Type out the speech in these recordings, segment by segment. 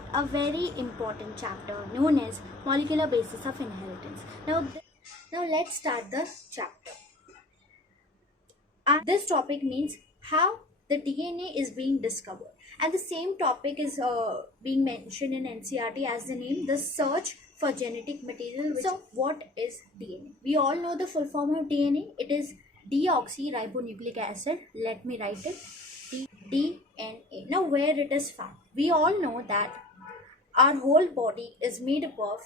start a very important chapter known as molecular basis of inheritance. Now let's start the chapter. This topic means how the DNA is being discovered, and the same topic is being mentioned in NCRT as the name, the search for genetic material. So, what is DNA? We all know the full form of DNA. It is deoxyribonucleic acid. Let me write it. DNA. Now, where it is found? We all know that our whole body is made up of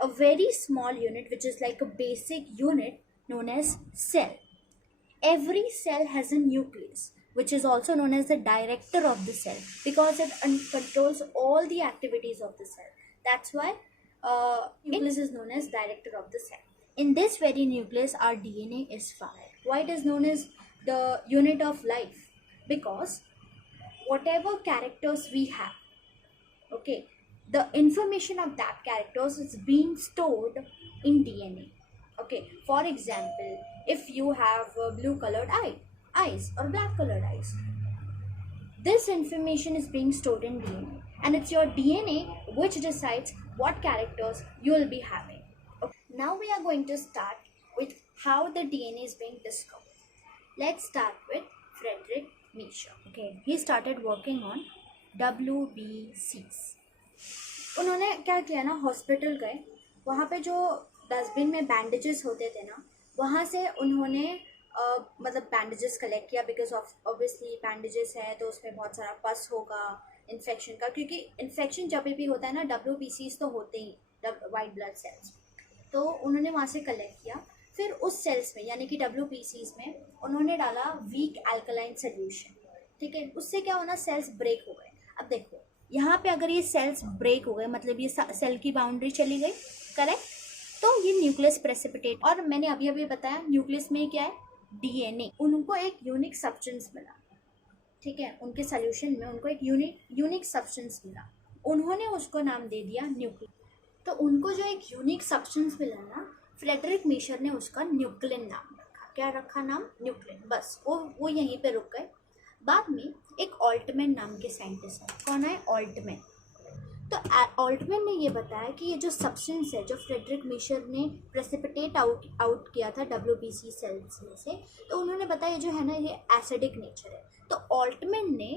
a very small unit, which is like a basic unit known as cell. Every cell has a nucleus, which is also known as the director of the cell, because it controls all the activities of the cell. That's why nucleus is known as director of the cell. In this very nucleus, our DNA is found. Why it is known as the unit of life? Because whatever characters we have, okay, the information of that characters is being stored in DNA. Okay, for example, if you have blue colored eyes or black colored eyes, this information is being stored in DNA, and it's your DNA which decides what characters you will be having. Okay. Now we are going to start with how the DNA is being discovered. Let's start with Frederick Miescher. Okay, he started working on WBCs. उन्होंने क्या किया ना, hospital गए, वहाँ पे जो dustbin में bandages होते थे ना, वहाँ से उन्होंने मतलब बैंडेजेस कलेक्ट किया, बिकॉज ऑफ ऑब्वियसली बैंडेजेस है तो उसमें बहुत सारा पस होगा इन्फेक्शन का, क्योंकि इन्फेक्शन जब भी होता है ना, WBCs तो होते ही, वाइट ब्लड सेल्स, तो उन्होंने वहाँ से कलेक्ट किया। फिर उस सेल्स में यानी कि WBCs में उन्होंने डाला वीक अल्कलाइन सोल्यूशन, ठीक है। उससे क्या होना, सेल्स ब्रेक हो गए। अब देखो यहाँ पे अगर ये सेल्स ब्रेक हो गए, मतलब ये सेल की बाउंड्री चली गई, करेक्ट, तो ये न्यूक्लियस प्रेसिपिटेट। और मैंने अभी अभी बताया न्यूक्लियस में क्या है, DNA। उनको एक यूनिक सब्सटेंस मिला, ठीक है, उनके सोल्यूशन में उनको एक यूनिक सब्सटेंस मिला, उन्होंने उसको नाम दे दिया न्यूक्लियस। तो उनको जो एक यूनिक सब्सटेंस मिला ना, फ्रेडरिक मीशर ने उसका न्यूक्लिन नाम रखा। क्या रखा नाम? न्यूक्लिन। बस वो यहीं पे रुक गए। बाद में एक ऑल्टमैन नाम के साइंटिस्ट है। कौन है? ऑल्टमैन। तो ऑल्टमैन ने ये बताया कि ये जो सब्सटेंस है जो फ्रेडरिक मीशर ने प्रेसिपिटेट आउट किया था WBC सेल्स में से, तो उन्होंने बताया जो है ना, ये एसिडिक नेचर है। तो ऑल्टमैन ने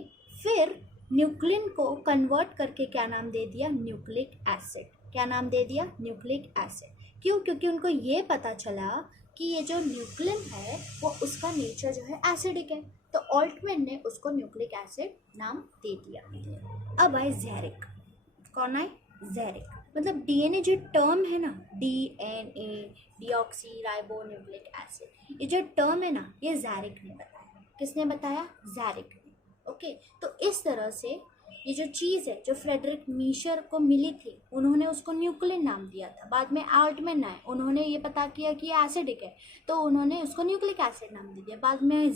फिर न्यूक्लिन को कन्वर्ट करके क्या नाम दे दिया? Nucleic acid. क्या नाम दे दिया? Nucleic acid. क्यों? क्योंकि उनको ये पता चला कि ये जो न्यूक्लिन है वो उसका नेचर जो है एसिडिक है, तो ऑल्टमैन ने उसको न्यूक्लिक एसिड नाम दे दिया। अब आए जेरिक। कौन है? जेरिक। मतलब DNA जो टर्म है ना, DNA डीऑक्सीराइबोन्यूक्लिक एसिड, ये जो टर्म है ना, ये जेरिक ने बताया। किसने बताया? जेरिक ने। ओके, तो इस तरह से ये जो चीज़ है जो फ्रेडरिक मीशर को मिली थी, उन्होंने उसको न्यूक्लिन नाम दिया था। बाद में ऑल्टमैन आए, उन्होंने ये पता किया कि ये एसिडिक है, तो उन्होंने उसको न्यूक्लिक एसिड नाम दे दिया। बाद में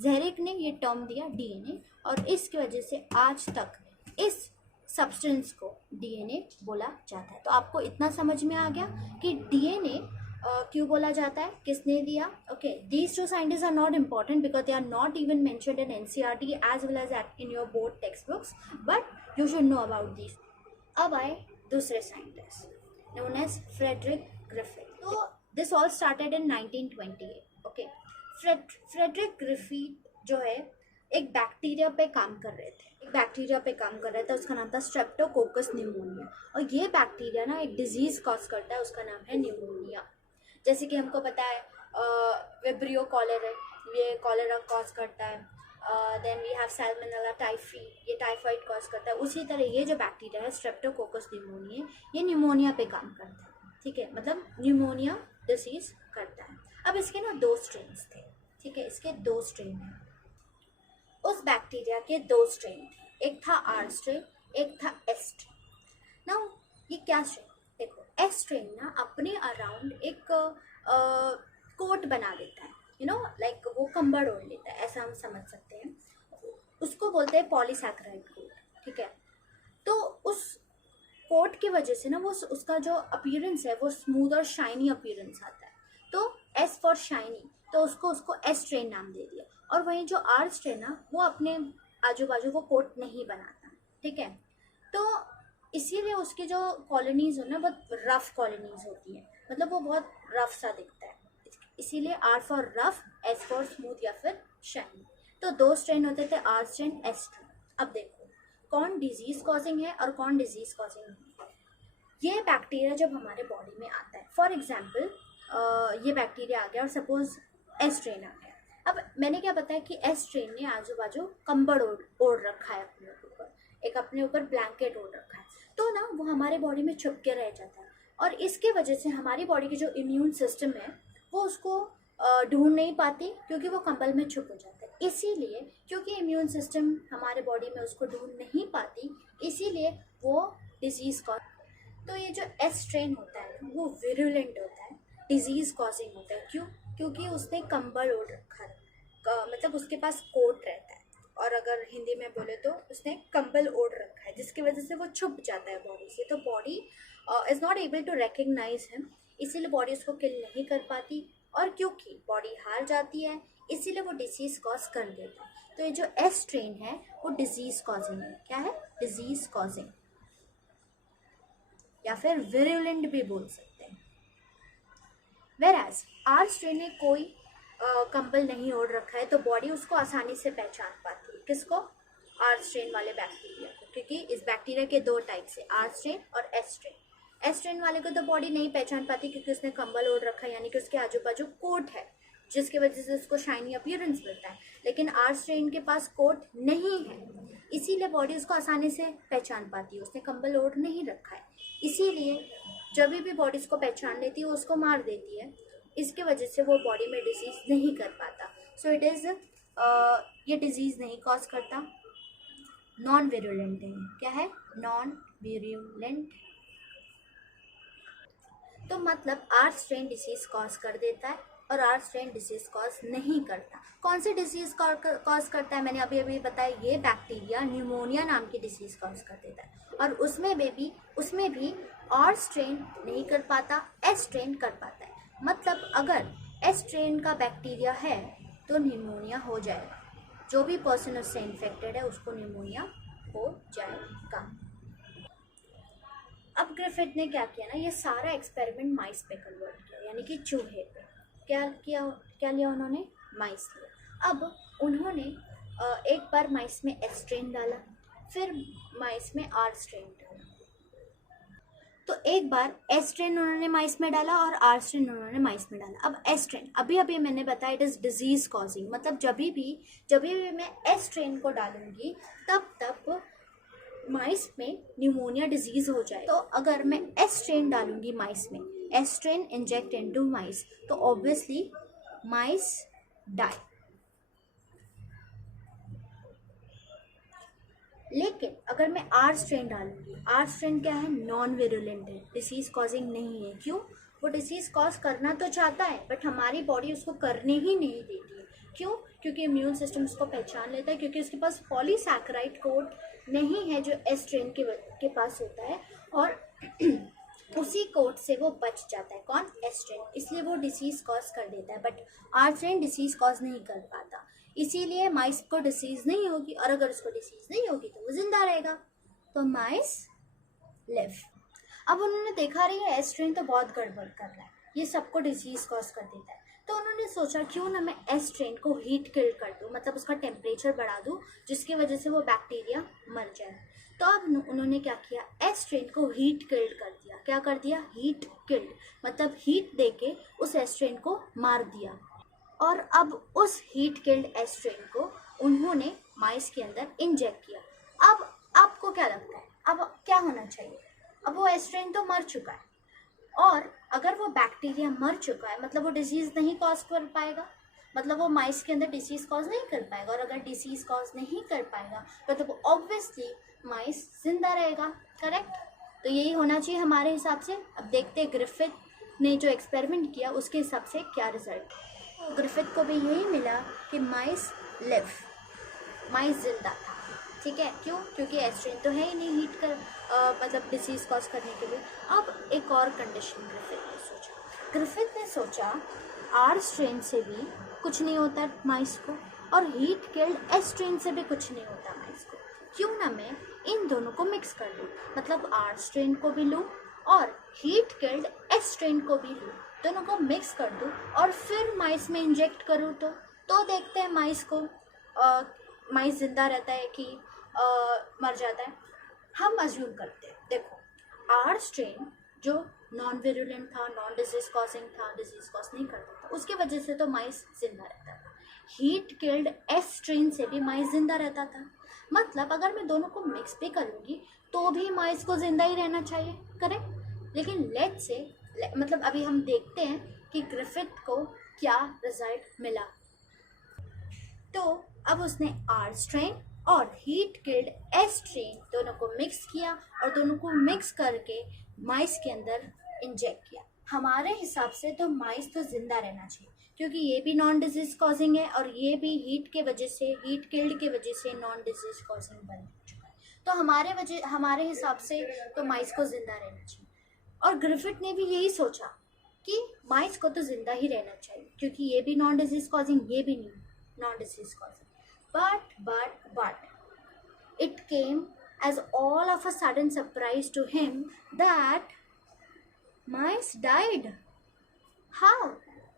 जेरिक ने ये टर्म दिया DNA, और इसकी वजह से आज तक इस सब्सटेंस को DNA बोला जाता है। तो आपको इतना समझ में आ गया कि DNA क्यों बोला जाता है, किसने दिया। Okay, these two scientist are not important because they are not even mentioned in NCRT as well as in your board text books, but you should know about this. अब आए दूसरे scientist known as Frederick Griffith. तो this all started in 1928। Okay, Frederick Griffith जो है एक bacteria पे काम कर रहे थे। उसका नाम था स्ट्रेप्टोकोकस न्यूमोनिया, और ये बैक्टीरिया ना एक डिजीज कॉज करता है, उसका नाम है न्यूमोनिया। जैसे कि हमको पता है विब्रियो कॉलेरा, ये कॉलेरा कॉज करता है। Then we have salmonella typhi, ये टाइफाइड कॉज करता है। उसी तरह ये जो बैक्टीरिया है स्ट्रेप्टोकोकस न्यूमोनिया, ये न्यूमोनिया पे काम करता है, ठीक है, मतलब न्यूमोनिया डिसीज करता है। अब इसके ना 2 स्ट्रेन्स थे, ठीक है, इसके 2 स्ट्रेन हैं। उस बैक्टीरिया के 2 स्ट्रेन थे, एक था R स्ट्रेन, एक था S स्ट्रेन। नाउ ये क्या स्ट्रेन? देखो, S स्ट्रेन ना अपने अराउंड एक कोट बना लेता है, यू नो, लाइक वो कंबल ओढ़ लेता है, ऐसा हम समझ सकते हैं। उसको बोलते हैं पॉलीसैकेराइड कोट, ठीक है। तो उस कोट की वजह से ना वो उसका जो अपीयरेंस है वो स्मूथ और शाइनी अपीयरेंस आता है। तो S फॉर शाइनी, तो उसको S स्ट्रेन नाम दे दिया। और वहीं जो R स्ट्रेन ना, वो अपने आजू बाजू वो कोट नहीं बनाता, ठीक है। तो इसीलिए उसकी जो कॉलोनीज हो ना बहुत रफ कॉलोनीज होती है, मतलब वो बहुत रफ सा दिखता है। इसीलिए R for rough, S for smooth या फिर शाइनी। तो दो स्ट्रेन होते थे, आर स्ट्रेन, एस स्ट्रेन। अब देखो कौन डिजीज कॉजिंग है और कौन डिजीज कॉजिंग नहीं है। ये बैक्टीरिया जब हमारे बॉडी में आता है, फॉर एग्जाम्पल ये बैक्टीरिया आ गया और सपोज एस स्ट्रेन आ गया। अब मैंने क्या बताया कि एस स्ट्रेन ने आजू बाजू कंबल ओढ़ रखा है अपने ऊपर, एक अपने ऊपर ब्लैंकेट ओढ़ रखा है, तो ना वो हमारे बॉडी में छुप के रह जाता है और इसके वजह से हमारी बॉडी की जो इम्यून सिस्टम है वो उसको ढूंढ नहीं पाती क्योंकि वो कंबल में छुप हो जाता है। इसीलिए क्योंकि इम्यून सिस्टम हमारे बॉडी में उसको ढूंढ नहीं पाती, इसीलिए वो डिजीज कॉज। तो ये जो एस स्ट्रेन होता है ना वो विरुलेंट होता है, डिजीज कॉजिंग होता है। क्यों? क्योंकि उसने कंबल ओढ़ रखा है, मतलब उसके पास कोट रहता है, और अगर हिंदी में बोले तो उसने कंबल ओढ़ रखा है जिसकी वजह से वो छुप जाता है बॉडी से। तो body is not able to recognize him, इसीलिए बॉडी उसको किल नहीं कर पाती, और क्योंकि बॉडी हार जाती है इसीलिए वो डिजीज कॉज कर देता है। तो ये जो एस स्ट्रेन है वो डिजीज कॉजिंग है। क्या है? डिजीज कॉजिंग, या फिर विरुलेंट भी बोल सकते हैं। वेराज आर स्ट्रेन ने कोई कंबल नहीं ओढ़ रखा है तो बॉडी उसको आसानी से पहचान पाती है। किसको? आर स्ट्रेन वाले बैक्टीरिया को, क्योंकि इस बैक्टीरिया के दो टाइप्स है, आर स्ट्रेन और एस स्ट्रेन। एस स्ट्रेन वाले को तो बॉडी नहीं पहचान पाती क्योंकि उसने कंबल ओढ़ रखा है, यानी कि उसके आजू बाजू कोट है जिसकी वजह से उसको शाइनी अपीयरेंस मिलता है। लेकिन आर स्ट्रेन के पास कोट नहीं है, इसीलिए बॉडी उसको आसानी से पहचान पाती है, उसने कंबल ओढ़ नहीं रखा है। इसीलिए जब भी बॉडी उसको पहचान लेती है वो उसको मार देती है, इसके वजह से वो बॉडी में डिजीज नहीं कर पाता। सो इट इज़ ये डिजीज नहीं कॉज करता, नॉन विरुलेंट है। क्या है? Non virulent. तो मतलब आर स्ट्रेन डिजीज कॉज कर देता है और आर स्ट्रेन डिजीज कॉज नहीं करता। कौन सी डिजीज कॉज करता है? मैंने अभी अभी बताया, ये बैक्टीरिया न्यूमोनिया नाम की डिजीज कॉज कर देता है, और उसमें भी आर स्ट्रेन नहीं कर पाता, एस स्ट्रेन कर पाता है। मतलब अगर एस स्ट्रेन का बैक्टीरिया है तो न्यूमोनिया हो जाएगा, जो भी पर्सन उससे इन्फेक्टेड है उसको न्यूमोनिया हो जाएगा। अब ग्रिफिथ ने क्या किया ना, ये सारा एक्सपेरिमेंट माइस पे कन्वर्ट किया, यानी कि चूहे पे। क्या लिया उन्होंने? माइस लिया। अब उन्होंने एक बार माइस में एस स्ट्रेन डाला, फिर माइस में आर स्ट्रेन डाला। तो एक बार एस स्ट्रेन उन्होंने माइस में डाला और आर स्ट्रेन उन्होंने माइस में डाला। अब एस स्ट्रेन अभी मैंने बताया इट इज डिजीज कॉजिंग, मतलब जब भी मैं एस स्ट्रेन को डालूंगी तब माइस में न्यूमोनिया डिजीज हो जाए। तो अगर मैं एस स्ट्रेन डालूंगी माइस में, एस स्ट्रेन इंजेक्ट इनटू माइस, तो ऑब्वियसली माइस डाई। लेकिन अगर मैं आर स्ट्रेन डालूंगी, आर स्ट्रेन क्या है? नॉन विरुलेंट है, डिसीज कॉजिंग नहीं है। क्यों? वो डिसीज कॉज करना तो चाहता है बट हमारी बॉडी उसको करने ही नहीं देती है। क्यों? क्योंकि इम्यून सिस्टम उसको पहचान लेता है, क्योंकि उसके पास पॉलीसैकेराइड कोट नहीं है जो एस स्ट्रेन के पास होता है, और उसी कोट से वो बच जाता है। कौन? S strain. इसलिए वो डिसीज कॉज कर देता है, but R strain disease cause नहीं कर पाता। इसीलिए माइस को डिसीज नहीं होगी, और अगर उसको डिसीज नहीं होगी तो वो जिंदा रहेगा, तो माइस लिव। अब उन्होंने देखा रही है एस स्ट्रेन तो बहुत गड़बड़ कर रहा है, ये सबको डिसीज कॉज कर देता है। तो उन्होंने सोचा क्यों ना मैं एस स्ट्रेन को हीट किल कर दूँ, मतलब उसका टेम्परेचर बढ़ा दूँ जिसकी वजह से वो बैक्टीरिया मर जाए। तो अब उन्होंने क्या किया? एस स्ट्रेन को हीट किल्ड कर दिया। क्या कर दिया? हीट किल्ड, मतलब हीट देके उस एस स्ट्रेन को मार दिया। और अब उस हीट किल्ड एस स्ट्रेन को उन्होंने माइस के अंदर इंजेक्ट किया। अब आपको क्या लगता है अब क्या होना चाहिए? अब वो एस स्ट्रेन तो मर चुका है, और अगर वो बैक्टीरिया मर चुका है मतलब वो डिसीज नहीं कॉज कर पाएगा, मतलब वो माइस के अंदर डिसीज कॉज नहीं कर पाएगा, और अगर डिसीज कॉज नहीं कर पाएगा मतलब ऑब्वियसली माइस जिंदा रहेगा। करेक्ट? तो यही होना चाहिए हमारे हिसाब से। अब देखते हैं ग्रिफिथ ने जो एक्सपेरिमेंट किया उसके हिसाब से क्या रिजल्ट। ग्रिफिथ को भी यही मिला कि माइस लिव, माइस जिंदा था। ठीक है? क्यों? क्योंकि एस स्ट्रेन तो है ही नहीं हीट कर मतलब डिसीज कॉज करने के लिए। अब एक और कंडीशन ग्रिफिथ ने सोचा आर स्ट्रेन से भी कुछ नहीं होता माइस को, और हीट किल्ड एस स्ट्रेन से भी कुछ नहीं होता माइस को। क्यों ना मैं इन दोनों को मिक्स कर लूँ, मतलब आर स्ट्रेन को भी लूँ और हीट किल्ड एस स्ट्रेन को भी लूँ, दोनों को मिक्स कर दूँ और फिर माइस में इंजेक्ट करूँ तो देखते हैं माइस को माइस जिंदा रहता है कि मर जाता है। हम अज्यूम करते हैं, देखो आर स्ट्रेन जो नॉन विरुलेंट था, नॉन डिजीज कॉजिंग था, डिजीज कॉज नहीं करता था, उसके वजह से तो माइस जिंदा रहता था। हीट किल्ड एस स्ट्रेन से भी माइस जिंदा रहता था, मतलब अगर मैं दोनों को मिक्स भी करूँगी तो भी माइस को जिंदा ही रहना चाहिए, करेक्ट। लेकिन लेट्स से मतलब अभी हम देखते हैं कि ग्रिफिथ को क्या रिजल्ट मिला। तो अब उसने आर स्ट्रेन और हीट किल्ड एस स्ट्रेन दोनों को मिक्स किया और दोनों को मिक्स करके माइस के अंदर इंजेक्ट किया। हमारे हिसाब से तो माइस तो जिंदा रहना चाहिए, क्योंकि ये भी नॉन डिजीज कॉजिंग है और ये भी हीट के वजह से, हीट किल्ड के वजह से नॉन डिजीज कॉजिंग बन चुका है। तो हमारे हिसाब से तो माइस को जिंदा रहना चाहिए। और ग्रिफिथ ने भी यही सोचा कि माइस को तो जिंदा ही रहना चाहिए, क्योंकि ये भी नॉन डिजीज कॉजिंग, ये भी नहीं non disease causing. But it came as all of a sudden surprise to him that mice died. How?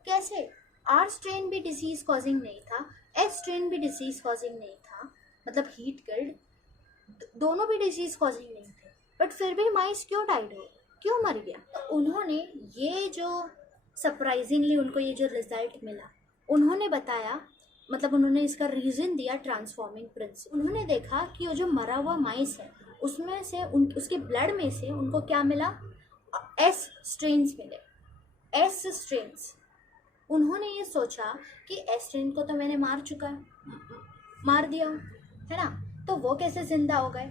कैसे? आर स्ट्रेन भी डिजीज कॉजिंग नहीं था, एस स्ट्रेन भी डिजीज कॉजिंग नहीं था, मतलब हीट किल्ड दोनों भी डिजीज कॉजिंग नहीं थे, बट फिर भी माइस क्यों डाइड हो, क्यों मर गया? तो उन्होंने ये जो सरप्राइजिंगली उनको ये जो रिजल्ट मिला, उन्होंने बताया, मतलब उन्होंने इसका रीज़न दिया ट्रांसफॉर्मिंग प्रिंसिपल। उन्होंने देखा कि वो जो मरा हुआ माइस है उसमें से उसके ब्लड में से उनको क्या मिला, एस स्ट्रेन्स मिले, एस स्ट्रेन्स। उन्होंने ये सोचा कि एस स्ट्रेन को तो मैंने मार दिया है ना, तो वो कैसे जिंदा हो गए?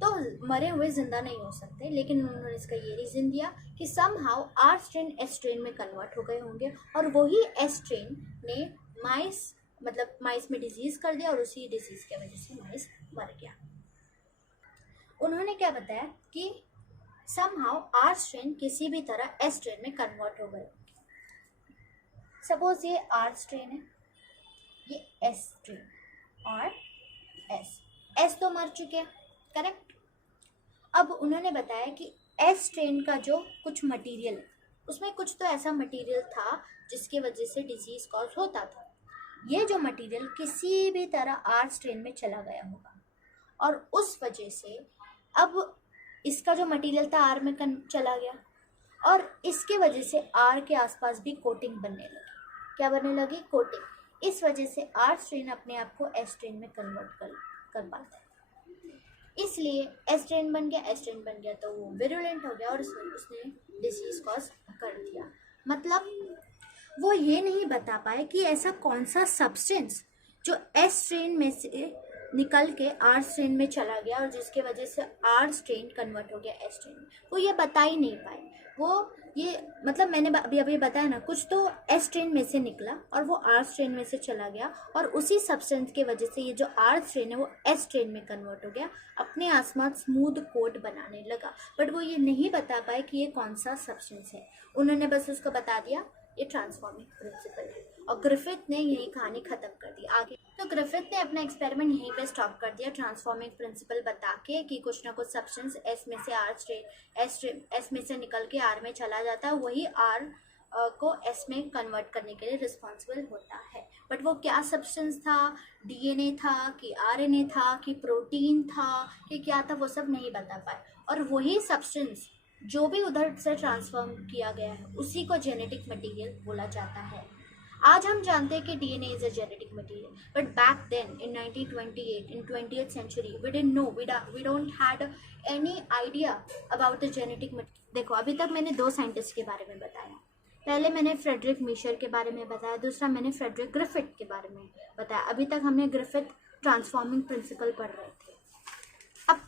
तो मरे हुए जिंदा नहीं हो सकते, लेकिन उन्होंने इसका ये रीज़न दिया कि somehow R strain S strain में कन्वर्ट हो गए होंगे और वही एस स्ट्रेन ने माइस में डिजीज कर दिया और उसी डिजीज की वजह से माइस मर गया। उन्होंने क्या बताया कि समहाउ आर स्ट्रेन किसी भी तरह एस स्ट्रेन में कन्वर्ट हो गए। सपोज ये आर स्ट्रेन है, ये एस स्ट्रेन और एस तो मर चुके हैं, करेक्ट। अब उन्होंने बताया कि एस स्ट्रेन का जो कुछ मटेरियल, उसमें कुछ तो ऐसा मटेरियल था जिसकी वजह से डिजीज कॉज होता था। ये जो मटेरियल किसी भी तरह आर स्ट्रेन में चला गया होगा और उस वजह से अब इसका जो मटेरियल था आर में चला गया और इसके वजह से आर के आसपास भी कोटिंग बनने लगी। क्या बनने लगी? कोटिंग। इस वजह से आर स्ट्रेन अपने आप को एस स्ट्रेन में कन्वर्ट कर पाता है, इसलिए एस स्ट्रेन बन गया तो वो विरुलेंट हो गया और उसने डिजीज कॉज कर दिया। मतलब वो ये नहीं बता पाए कि ऐसा कौन सा सब्सटेंस जो एस स्ट्रेन में से निकल के आर स्ट्रेन में चला गया और जिसके वजह से आर स्ट्रेन कन्वर्ट हो गया एस स्ट्रेन में, वो ये बता ही नहीं पाए। वो ये मतलब मैंने अभी बताया ना, कुछ तो एस स्ट्रेन में से निकला और वो आर स्ट्रेन में से चला गया और उसी सब्सटेंस के वजह से ये जो आर स्ट्रेन है वो एस स्ट्रेन में कन्वर्ट हो गया, अपने आसपास स्मूथ कोट बनाने लगा। बट वो ये नहीं बता पाए कि ये कौन सा सब्सटेंस है, उन्होंने बस उसको बता दिया ये ट्रांसफॉर्मिंग प्रिंसिपल है और ग्रिफिथ ने यही कहानी खत्म कर दी। आगे तो ग्रिफिथ ने अपना एक्सपेरिमेंट यहीं पे स्टॉप कर दिया, ट्रांसफॉर्मिंग प्रिंसिपल बता के कि कुछ ना कुछ सब्सटेंस एस में से एस में से निकल के आर में चला जाता है, वही आर को एस में कन्वर्ट करने के लिए रिस्पॉन्सिबल होता है। बट वो क्या सब्सटेंस था, डीएनए था कि आरएनए था कि प्रोटीन था कि क्या था, वो सब नहीं बता पाए। और वही सब्सटेंस जो भी उधर से ट्रांसफॉर्म किया गया है उसी को जेनेटिक मटेरियल बोला जाता है। आज हम जानते हैं कि DNA is a genetic material, but back then in 1928 in 20th century we didn't know, we don't had any idea about the genetic material। देखो अभी तक मैंने दो साइंटिस्ट के बारे में बताया, पहले मैंने फ्रेडरिक मीशर के बारे में बताया, दूसरा मैंने फ्रेडरिक ग्रिफिथ के बारे में बताया। अभी तक हमने ग्रिफिथ ट्रांसफॉर्मिंग प्रिंसिपल पढ़ रहे थे। अब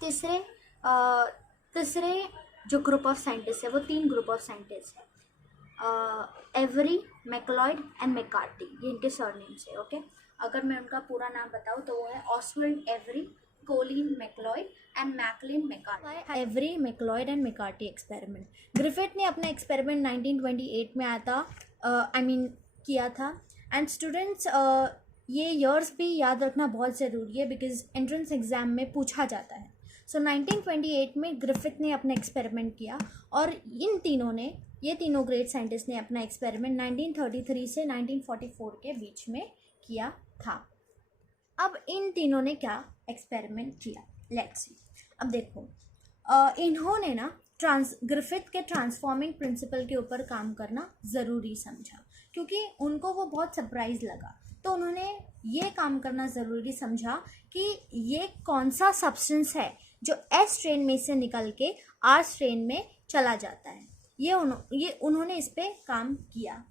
तीसरे जो ग्रुप ऑफ साइंटिस्ट है वो तीन ग्रुप ऑफ साइंटिस्ट है, एवरी, मैकलॉयड एंड मैकार्टी, ये इनके सरनेम्स है। ओके, अगर मैं उनका पूरा नाम बताऊँ तो वो है Oswald Avery, Colin MacLeod and Maclyn McCarty. Avery, MacLeod and McCarty experiment. Griffith ने अपना एक्सपेरिमेंट 1928 में आया था, किया था। एंड स्टूडेंट्स ये ईयर्स भी याद रखना बहुत ज़रूरी है बिकॉज एंट्रेंस एग्ज़ाम में पूछा जाता है। सो 1928 में ग्रिफिथ ने अपना एक्सपेरिमेंट किया और ये तीनों ग्रेट साइंटिस्ट ने अपना एक्सपेरिमेंट 1933 से 1944 के बीच में किया था। अब इन तीनों ने क्या एक्सपेरिमेंट किया, लेट्स सी। अब देखो, इन्होंने ना ग्रिफिथ के ट्रांसफॉर्मिंग प्रिंसिपल के ऊपर काम करना ज़रूरी समझा क्योंकि उनको वो बहुत सरप्राइज लगा। तो उन्होंने ये काम करना ज़रूरी समझा कि ये कौन सा सब्सटेंस है जो एस स्ट्रेन में से निकल के आर स्ट्रेन में चला जाता है। ये उन्होंने इस पे काम किया।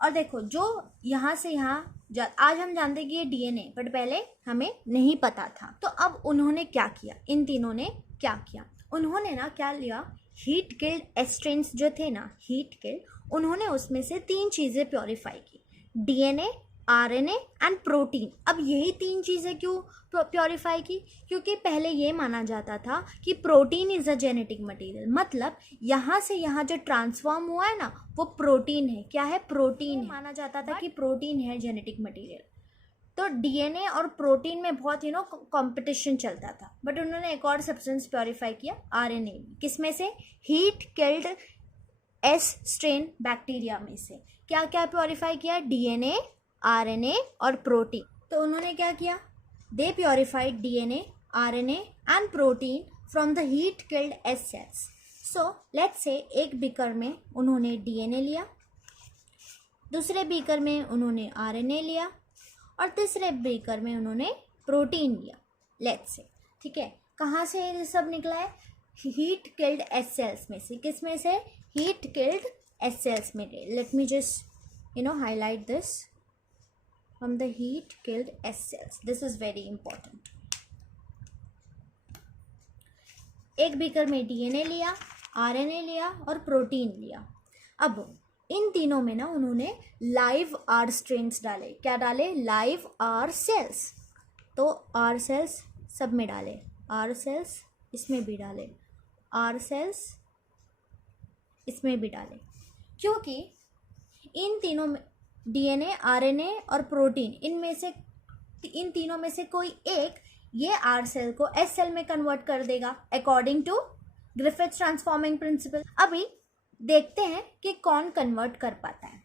और देखो, जो यहाँ से यहाँ आज हम जानते हैं कि ये डीएनए, बट पहले हमें नहीं पता था। तो अब उन्होंने क्या किया, इन तीनों ने क्या किया, उन्होंने ना क्या लिया, हीट किल्ड एस्ट्रेन्स जो थे ना, हीट किल्ड, उन्होंने उसमें से 3 चीज़ें प्योरीफाई की, डीएनए, आरएनए एंड प्रोटीन। अब यही 3 चीज़ें क्यों प्योरीफाई की, क्योंकि पहले ये माना जाता था कि protein is a genetic material, मतलब यहाँ से यहाँ जो ट्रांसफॉर्म हुआ है ना वो प्रोटीन है। क्या है, प्रोटीन है। माना जाता था कि प्रोटीन है जेनेटिक मटेरियल। तो डीएनए और प्रोटीन में बहुत कंपटीशन चलता था, बट उन्होंने एक और सब्सटेंस प्योरीफाई किया, आरएनए। किसमें से, heat killed S strain bacteria में से। क्या क्या प्योरीफाई किया, डीएनए, आरएनए और प्रोटीन। तो उन्होंने क्या किया, they purified DNA, RNA and protein from the heat killed S cells. So let's say एक बीकर में उन्होंने डीएनए लिया, दूसरे बीकर में उन्होंने आरएनए लिया और तीसरे बीकर में उन्होंने प्रोटीन लिया। लेट्स से, ठीक है, कहाँ से ये सब निकला है, हीट किल्ड एस सेल्स में से। किस में से, हीट किल्ड एस सेल्स में। Let me just highlight this, from the heat killed S cells. This is very important. एक बीकर में डीएनए लिया, आरएनए लिया और प्रोटीन लिया। अब इन तीनों में ना उन्होंने लाइव आर स्ट्रेन्स डाले। क्या डाले, लाइव आर सेल्स। तो आर सेल्स सब में डाले, आर सेल्स इसमें भी डाले, आर सेल्स इसमें भी डाले, क्योंकि इन तीनों में डीएनए, आरएनए और प्रोटीन, इन तीनों में से कोई एक ये आर सेल को एस सेल में कन्वर्ट कर देगा according to Griffith transforming principle. अभी देखते हैं कि कौन कन्वर्ट कर पाता है।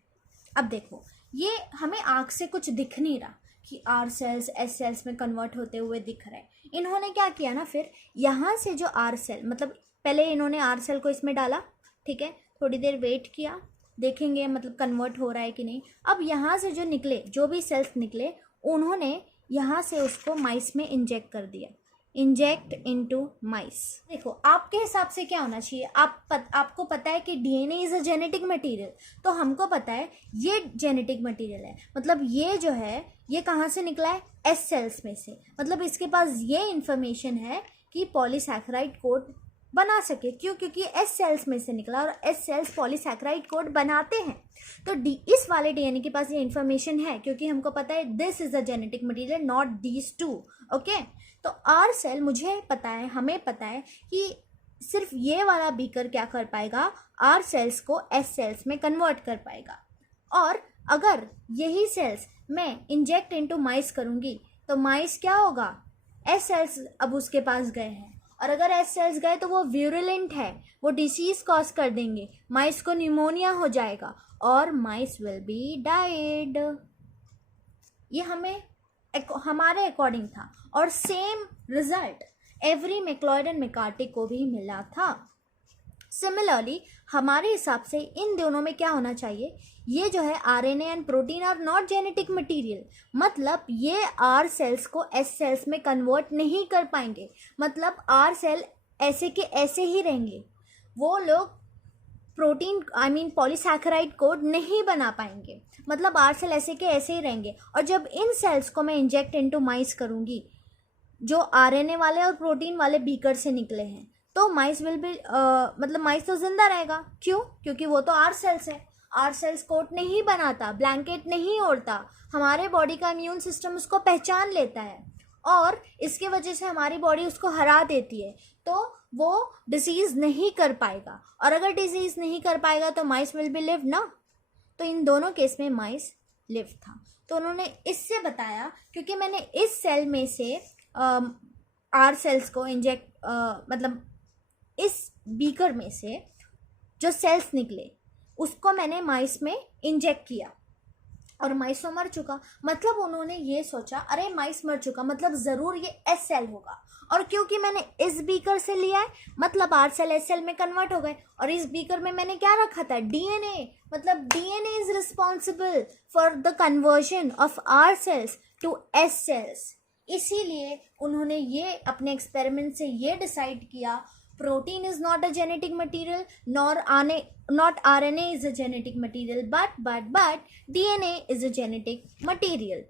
अब देखो, ये हमें आँख से कुछ दिख नहीं रहा कि आर सेल्स एस सेल्स में कन्वर्ट होते हुए दिख रहे हैं। इन्होंने क्या किया ना, फिर यहाँ से जो आर सेल, मतलब पहले इन्होंने आर सेल को इसमें डाला, ठीक है, थोड़ी देर वेट किया, देखेंगे मतलब कन्वर्ट हो रहा है कि नहीं। अब यहाँ से जो निकले, जो भी सेल्स निकले, उन्होंने यहाँ से उसको माइस में इंजेक्ट कर दिया, इंजेक्ट इनटू माइस। देखो, आपके हिसाब से क्या होना चाहिए, आपको पता है कि DNA is a genetic material, तो हमको पता है ये जेनेटिक मटेरियल है, मतलब ये जो है ये कहाँ से निकला है, एस सेल्स में से। मतलब इसके पास ये इंफॉर्मेशन है कि पॉलीसैकेराइड कोड बना सके। क्यों, क्योंकि एस सेल्स में से निकला और एस सेल्स पॉलीसैकेराइड कोड बनाते हैं। तो इस वाले डीएनए के पास ये इन्फॉर्मेशन है, क्योंकि हमको पता है this is a genetic material, not these two. Okay, तो आर सेल, मुझे पता है, हमें पता है कि सिर्फ ये वाला बीकर क्या कर पाएगा, आर सेल्स को एस सेल्स में कन्वर्ट कर पाएगा। और अगर यही सेल्स मैं इंजेक्ट इनटू माइस करूँगी तो माइस क्या होगा, एस सेल्स अब उसके पास गए हैं, और अगर एस सेल्स गए तो वो व्यूरुलेंट है, वो डिसीज कॉज कर देंगे, माइस को न्यूमोनिया हो जाएगा और माइस विल बी डाइड। ये हमारे अकॉर्डिंग था, और same result every MacLeod and McCarthy को भी मिला था। सिमिलरली हमारे हिसाब से इन दोनों में क्या होना चाहिए, ये जो है RNA and protein are not genetic material, मतलब ये आर सेल्स को एस सेल्स में कन्वर्ट नहीं कर पाएंगे, मतलब आर सेल ऐसे के ऐसे ही रहेंगे, वो लोग प्रोटीन पॉलीसैकेराइड कोड नहीं बना पाएंगे, मतलब आर सेल ऐसे के ऐसे ही रहेंगे। और जब इन सेल्स को मैं इंजेक्ट इनटू माइस करूँगी, जो आरएनए वाले और प्रोटीन वाले बीकर से निकले हैं, तो माइस विल बी मतलब माइस तो जिंदा रहेगा। क्यों, क्योंकि वो तो आर सेल्स है, आर सेल्स कोट नहीं बनाता, ब्लैंकेट नहीं ओढ़ता, हमारे बॉडी का इम्यून सिस्टम उसको पहचान लेता है और इसके वजह से हमारी बॉडी उसको हरा देती है, तो वो डिसीज नहीं कर पाएगा। और अगर डिसीज नहीं कर पाएगा तो माइस विल बी लिव ना। तो इन दोनों केस में माइस लिव था। तो उन्होंने इससे बताया, क्योंकि मैंने इस सेल में से आर सेल्स को इंजेक्ट मतलब इस बीकर में से जो सेल्स निकले उसको मैंने माइस में इंजेक्ट किया और माइस तो मर चुका। मतलब उन्होंने ये सोचा, अरे माइस मर चुका मतलब ज़रूर ये एस सेल होगा, और क्योंकि मैंने इस बीकर से लिया है मतलब आर सेल एस सेल में कन्वर्ट हो गए। और इस बीकर में मैंने क्या रखा था, डीएनए, मतलब DNA is responsible for the conversion of R cells to S cells. इसीलिए उन्होंने ये अपने एक्सपेरिमेंट से ये डिसाइड किया, protein is not a genetic material, not RNA is a genetic material, but DNA is a genetic material.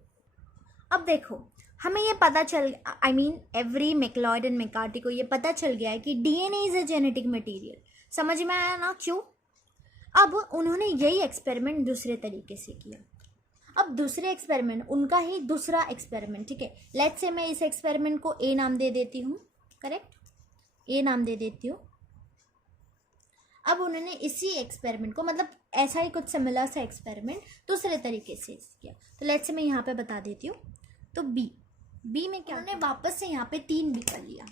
अब देखो हमें ये पता चल, I mean every MacLeod and McCarthy को ये पता चल गया है कि DNA is a genetic material. समझ में आया ना क्यों? अब उन्होंने यही एक्सपेरिमेंट दूसरे तरीके से किया। अब दूसरे एक्सपेरिमेंट, उनका ही दूसरा एक्सपेरिमेंट, ठीक है, लेट्स से मैं इस एक्सपेरिमेंट को ए नाम दे देती हूँ, करेक्ट, ए नाम दे देती हूँ। अब उन्होंने इसी एक्सपेरिमेंट को, मतलब ऐसा ही कुछ सिमिलर सा एक्सपेरिमेंट दूसरे तरीके से किया। तो लेट्स से मैं यहाँ पे बता देती हूँ। तो बी में क्या, उन्होंने वापस से यहाँ पे 3 बी कर लिया।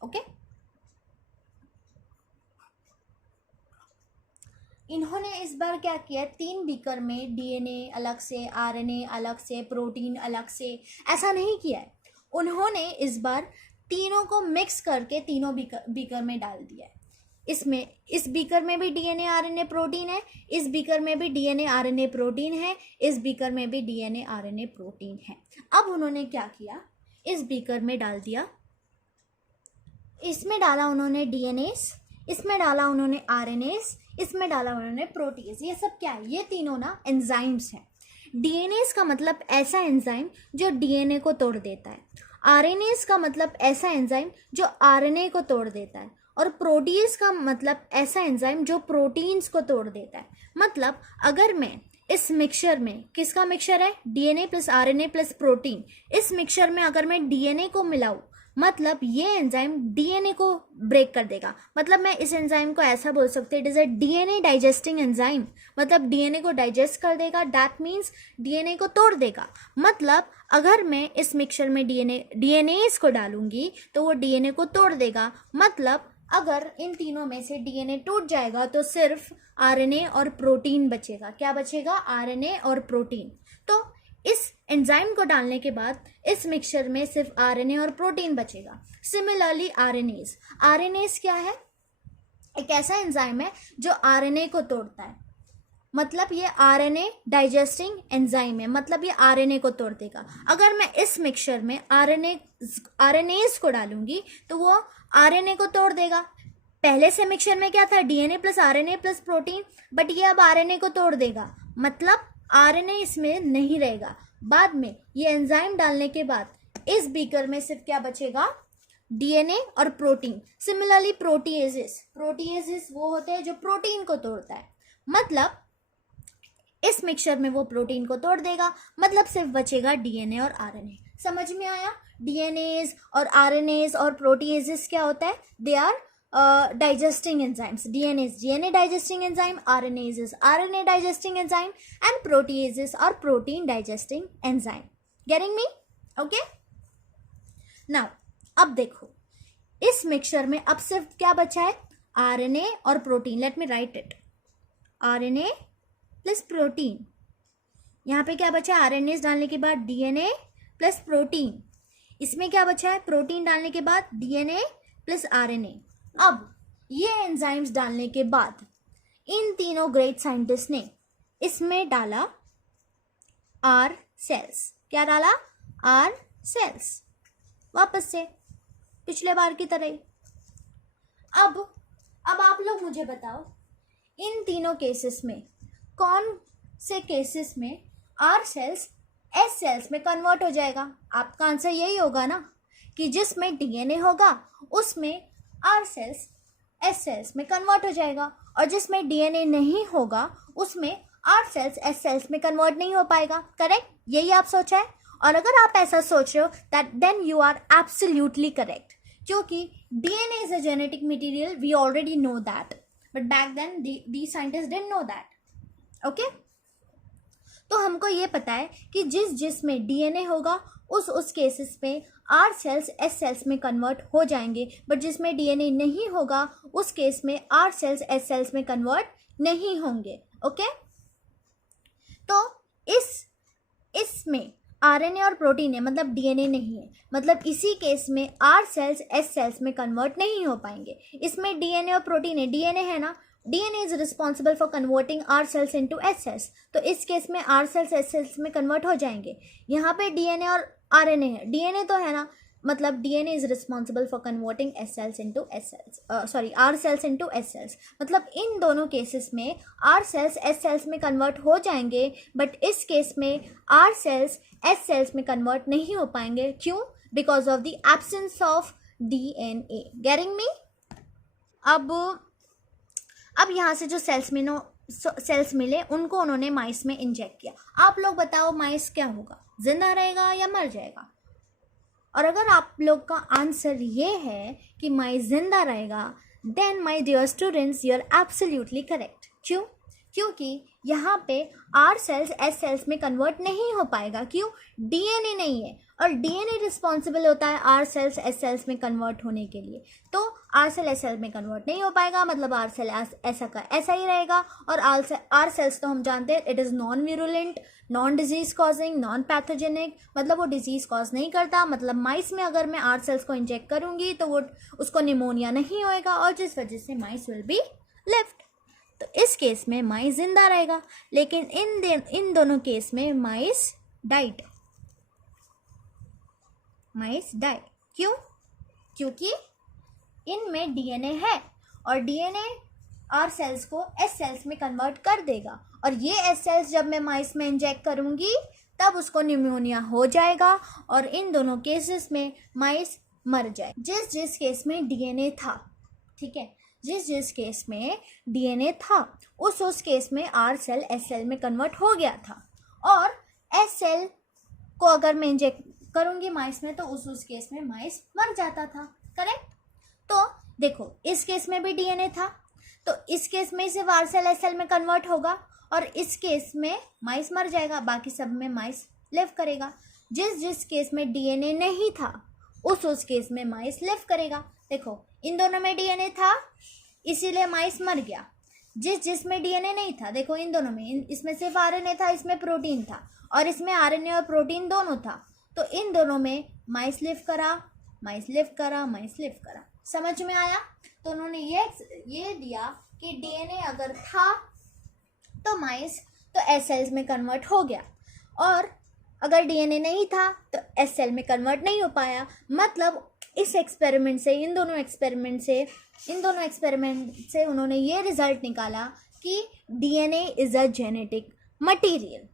ओके, इन्होंने इस बार क्या किया, 3 बीकर में डीएनए अलग से, आरएनए अलग से, प्रोटीन अलग से, ऐसा नहीं किया है। उन्होंने इस बार तीनों को मिक्स करके तीनों बीकर में डाल दिया है। इसमें इस बीकर में भी डीएनए आरएनए प्रोटीन है, इस बीकर में भी डीएनए आरएनए प्रोटीन है, इस बीकर में भी डीएनए आरएनए प्रोटीन है। अब उन्होंने क्या किया, इस बीकर में डाल दिया, इसमें डाला उन्होंने डीएनएस, इसमें डाला उन्होंने आरएनएस, इसमें डाला उन्होंने प्रोटीज। ये सब क्या है, ये तीनों ना एंजाइम्स हैं। डीएनएस का मतलब ऐसा एंजाइम जो डीएनए को तोड़ देता है, आरएनएस का मतलब ऐसा एंजाइम जो आरएनए को तोड़ देता है, और प्रोटीज का मतलब ऐसा एंजाइम जो प्रोटीन्स को तोड़ देता है। मतलब अगर मैं इस मिक्सचर में, किसका मिक्सचर है, DNA plus RNA plus protein, इस मिक्सचर में अगर मैं डीएनए को मिलाऊं, मतलब ये एंजाइम डीएनए को ब्रेक कर देगा। मतलब मैं इस एंजाइम को ऐसा बोल सकते हैं, it is a DNA digesting enzyme, मतलब डीएनए को डाइजेस्ट कर देगा, दैट मीन्स डीएनए को तोड़ देगा। मतलब अगर मैं इस मिक्सचर में डीएनएस को डालूंगी तो वो डीएनए को तोड़ देगा। मतलब अगर इन तीनों में से डीएनए टूट जाएगा तो सिर्फ आरएनए और प्रोटीन बचेगा। क्या बचेगा, आरएनए और प्रोटीन। तो इस एंजाइम को डालने के बाद इस मिक्सचर में सिर्फ आरएनए और प्रोटीन बचेगा। सिमिलरली आरएनएस क्या है, एक ऐसा एंजाइम है जो आरएनए को तोड़ता है। मतलब ये आरएनए डाइजेस्टिंग एंजाइम है, मतलब ये आरएनए को तोड़ देगा। अगर मैं इस मिक्सचर में आरएनएस को डालूंगी तो वो आरएनए को तोड़ देगा। पहले से मिक्सचर में क्या था, DNA plus RNA plus protein, but ये अब आरएनए को तोड़ देगा। मतलब आरएनए इसमें नहीं रहेगा। बाद में ये एंजाइम डालने के बाद इस बीकर में सिर्फ क्या बचेगा, डीएनए और प्रोटीन। सिमिलरली प्रोटीएजेस वो होते हैं जो प्रोटीन को तोड़ता है। मतलब इस मिक्सचर में वो प्रोटीन को तोड़ देगा, मतलब सिर्फ बचेगा डीएनए और आरएनए। समझ में आया? डीएनएज और आरएनएज और प्रोटीएजेस क्या होता है, they are digesting enzymes. DNA is DNA digesting enzyme, RNase is RNA digesting enzyme, and proteases are protein digesting enzyme. Getting me? Okay? Now, अब देखो इस मिक्सचर में अब सिर्फ क्या बचा है, RNA और protein. Let me write it. RNA plus protein. यहाँ पे क्या बचा है, RNA डालने के बाद DNA प्लस प्रोटीन. इसमें क्या बचा है, प्रोटीन डालने के बाद DNA प्लस RNA. अब ये एंजाइम्स डालने के बाद इन तीनों ग्रेट साइंटिस्ट ने इसमें डाला आर सेल्स. क्या डाला, आर सेल्स. वापस से पिछले बार की तरह. अब आप लोग मुझे बताओ, इन तीनों केसेस में कौन से केसेस में आर सेल्स एस सेल्स में कन्वर्ट हो जाएगा? आपका आंसर यही होगा ना, कि जिसमें डीएनए होगा उसमें आर सेल्स एस सेल्स में कन्वर्ट हो जाएगा, और जिसमें डीएनए नहीं होगा उसमें आर सेल्स एस सेल्स में कन्वर्ट नहीं हो पाएगा. करेक्ट? यही आप सोचा है. और अगर आप ऐसा सोच रहे हो then you are absolutely correct, क्योंकि DNA is a genetic material, we already know that, but back then the scientist didn't know that. Okay, तो हमको ये पता है कि जिसमें डीएनए होगा उस केसेस में आर सेल्स एस सेल्स में कन्वर्ट हो जाएंगे, बट जिसमें डीएनए नहीं होगा उस केस में आर सेल्स एस सेल्स में कन्वर्ट नहीं होंगे। ओके, तो इसमें आरएनए और प्रोटीन है, मतलब डीएनए नहीं है, मतलब इसी केस में आर सेल्स एस सेल्स में कन्वर्ट नहीं हो पाएंगे। इसमें डीएनए और प्रोटीन है, डीएनए है ना, DNA is responsible for converting R cells into S cells, तो इस केस में आर सेल्स एस सेल्स में कन्वर्ट हो जाएंगे। यहाँ पे डीएनए और आरएनए है, डीएनए तो है ना, मतलब DNA is responsible for converting S cells into S cells, sorry R cells into S cells, मतलब इन दोनों केसेस में आर सेल्स एस सेल्स में कन्वर्ट हो जाएंगे, बट इस केस में आर सेल्स एस सेल्स में कन्वर्ट नहीं हो पाएंगे। क्यों? Because of the absence of DNA. Getting me? अब यहाँ से जो सेल्स मिले उनको उन्होंने माइस में इंजेक्ट किया। आप लोग बताओ माइस क्या होगा, जिंदा रहेगा या मर जाएगा? और अगर आप लोग का आंसर ये है कि माइस जिंदा रहेगा, then my dear students you are absolutely correct. क्यों? क्योंकि यहाँ पे आर सेल्स एस सेल्स में कन्वर्ट नहीं हो पाएगा। क्यों? डीएनए नहीं है, और डीएनए रिस्पॉन्सिबल होता है आर सेल्स एस सेल्स में कन्वर्ट होने के लिए, तो आर सेल एस सेल में कन्वर्ट नहीं हो पाएगा, मतलब आर सेल ऐसा का ऐसा ही रहेगा। और आर सेल्स तो हम जानते हैं it is non virulent, non disease causing, non pathogenic, मतलब वो डिजीज कॉज नहीं करता। मतलब माइस में अगर मैं आर सेल्स को इंजेक्ट करूंगी तो वो उसको निमोनिया नहीं होएगा, और जिस वजह से माइस विल बी लिव्ड। तो इस केस में माइस जिंदा रहेगा, लेकिन इन दोनों केस में माइस डाइड। माइस डाइड। क्यों? क्योंकि इनमें डीएनए है, और डीएनए आर सेल्स को एस सेल्स में कन्वर्ट कर देगा, और ये एस सेल्स जब मैं माइस में इंजेक्ट करूंगी तब उसको निमोनिया हो जाएगा, और इन दोनों केसेस में माइस मर जाए। जिस केस में डीएनए था, ठीक है, जिस केस में डीएनए था उस केस में आर सेल एस सेल में कन्वर्ट हो गया था, और एस सेल को अगर मैं इंजेक्ट करूंगी माइस में तो उस केस में माइस मर जाता था। करेक्ट? तो देखो इस केस में भी डीएनए था, तो इस केस में सिर्फ आर सेल एस सेल में कन्वर्ट होगा, और इस केस में माइस मर जाएगा, बाकी सब में माइस लिव करेगा। जिस केस में डीएनए नहीं था उस केस में माइस लिव करेगा। देखो इन दोनों में डीएनए था इसीलिए माइस मर गया। जिसमें डीएनए नहीं था, देखो इन दोनों में, इसमें सिर्फ आरएनए था, इसमें प्रोटीन था, और इसमें आरएनए और प्रोटीन दोनों था, तो इन दोनों में माइस लिव करा, माइस लिव करा, माइस लिव करा। समझ में आया? तो उन्होंने ये दिया कि डीएनए अगर था तो माइस तो एस सेल्स में कन्वर्ट हो गया, और अगर डीएनए नहीं था तो एस सेल में कन्वर्ट नहीं हो पाया। मतलब इस एक्सपेरिमेंट से, इन दोनों एक्सपेरिमेंट से उन्होंने ये रिजल्ट निकाला कि DNA is a genetic material.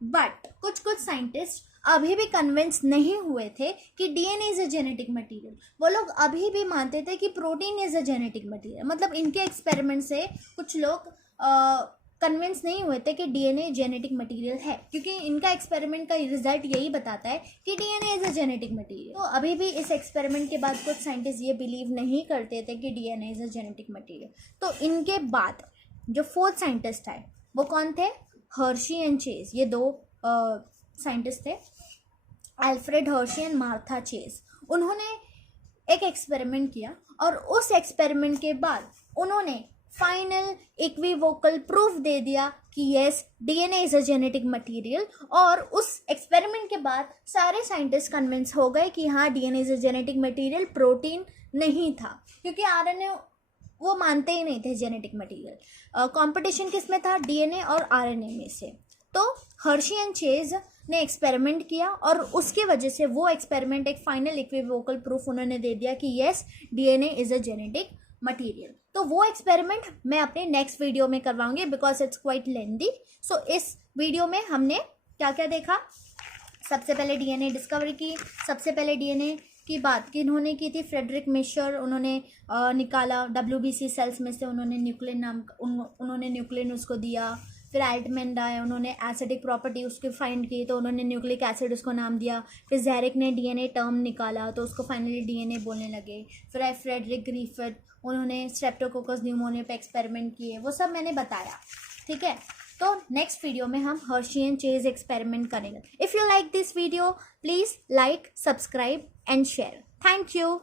But कुछ साइंटिस्ट अभी भी कन्विंस नहीं हुए थे कि DNA is a genetic material. वो लोग अभी भी मानते थे कि protein is a genetic material. मतलब इनके एक्सपेरिमेंट से कुछ लोग कन्विंस नहीं हुए थे कि डीएनए जेनेटिक मटेरियल है, क्योंकि इनका एक्सपेरिमेंट का रिजल्ट यही बताता है कि DNA is a genetic material. तो अभी भी इस एक्सपेरिमेंट के बाद कुछ साइंटिस्ट ये बिलीव नहीं करते थे कि DNA is a genetic material. तो इनके बाद जो फोर्थ साइंटिस्ट आए वो कौन थे? Hershey and chase. ये दो साइंटिस्ट थे, Alfred Hershey and Martha chase. उन्होंने एक एक्सपेरिमेंट किया, और उस एक्सपेरिमेंट के बाद उन्होंने फाइनल इक्विवोकल प्रूफ दे दिया कि yes DNA is a genetic material. और उस एक्सपेरिमेंट के बाद सारे साइंटिस्ट कन्विंस हो गए कि हाँ DNA is a genetic material, protein नहीं था, क्योंकि आरएनए वो मानते ही नहीं थे जेनेटिक मटेरियल। कंपटीशन किस में था? डीएनए और आरएनए में से। तो हर्शी एंड चेज ने एक्सपेरिमेंट किया, और उसकी वजह से वो एक्सपेरिमेंट एक फाइनल इक्विवोकल प्रूफ उन्होंने दे दिया कि yes DNA is a genetic material. तो वो एक्सपेरिमेंट मैं अपने नेक्स्ट वीडियो में करवाऊंगी, बिकॉज इट्स क्वाइट लेंदी। सो इस वीडियो में हमने क्या क्या देखा? सबसे पहले डीएनए डिस्कवरी की। सबसे पहले डीएनए की बात किन्होंने की थी? Friedrich Miescher. उन्होंने निकाला WBC सेल्स में से, उन्होंने न्यूक्लियन उसको दिया। फिर एल्टमैन आए, उन्होंने एसिडिक प्रॉपर्टी उसकी फाइंड की, तो उन्होंने न्यूक्लिक एसिड उसको नाम दिया। फिर ज़ेरिक ने डीएनए टर्म निकाला, तो उसको फाइनली डीएनए बोलने लगे। फिर आए फ्रेडरिक ग्रिफिथ, उन्होंने स्ट्रेप्टोकोकस न्यूमोनिया पे एक्सपेरिमेंट किए। वो सब मैंने बताया, ठीक है। तो नेक्स्ट वीडियो में हम हर्शी एंड चेज एक्सपेरिमेंट करेंगे. If you like this video please like, subscribe and share. Thank you.